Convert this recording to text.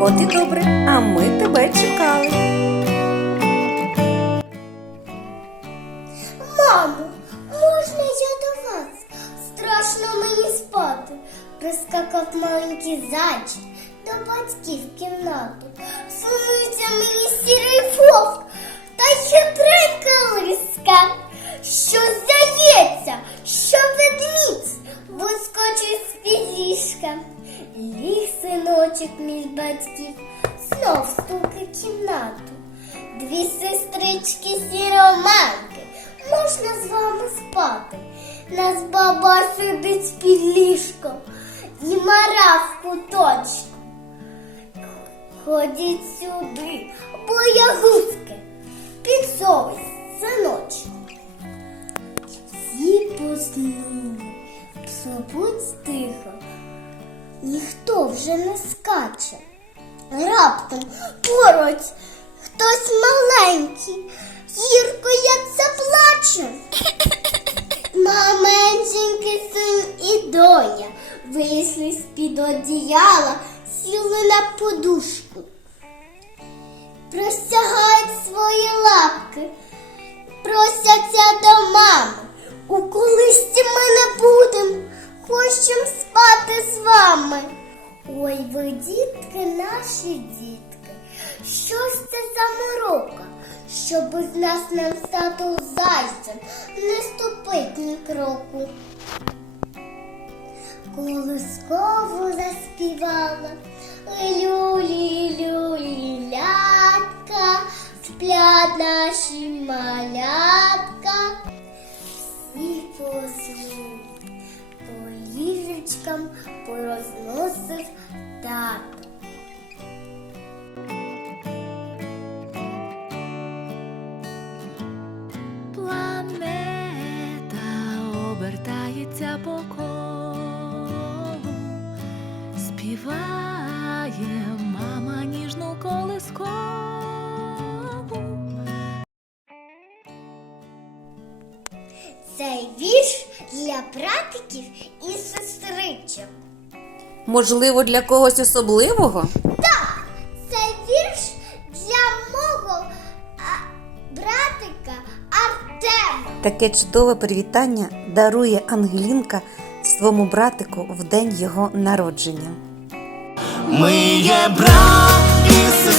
От і добре, а ми тебе чекали. Мамо, можна я до вас? Страшно мені спати. Прискакав маленький зайчик до батьків в кімнату. Сумується мені синочок між батьків, знов стукає кімнату. Дві сестрички сіроманки, можна з вами спати. Нас баба сидить під ліжком і в куточку. Ходіть сюди, боягузки, підсовуй, синочку. Всі поснули, собудь тихо, ніхто вже не скаче. Раптом поруч хтось маленький, гірко як заплаче. Маменький син і доня вийшли з-під одіяла, сіли на подушку. Простягають свої лапки, просяться до мами. У колисці ми не будем, хочем спати з вами. Ой, ви, дітки, наші дітки, що ж це за морока, що без нас нам стати зайцем, не ступить ні кроку. Колискову заспівала, люлі, люлі, лятка, сплять наші малятка. Співає мама ніжну колискову. Цей вірш для братиків і сестричок. Можливо, для когось особливого? Так, цей вірш для мого а, братика Артема. Таке чудове привітання дарує Ангелінка своєму братику в день його народження. Ми є брат і сестрою,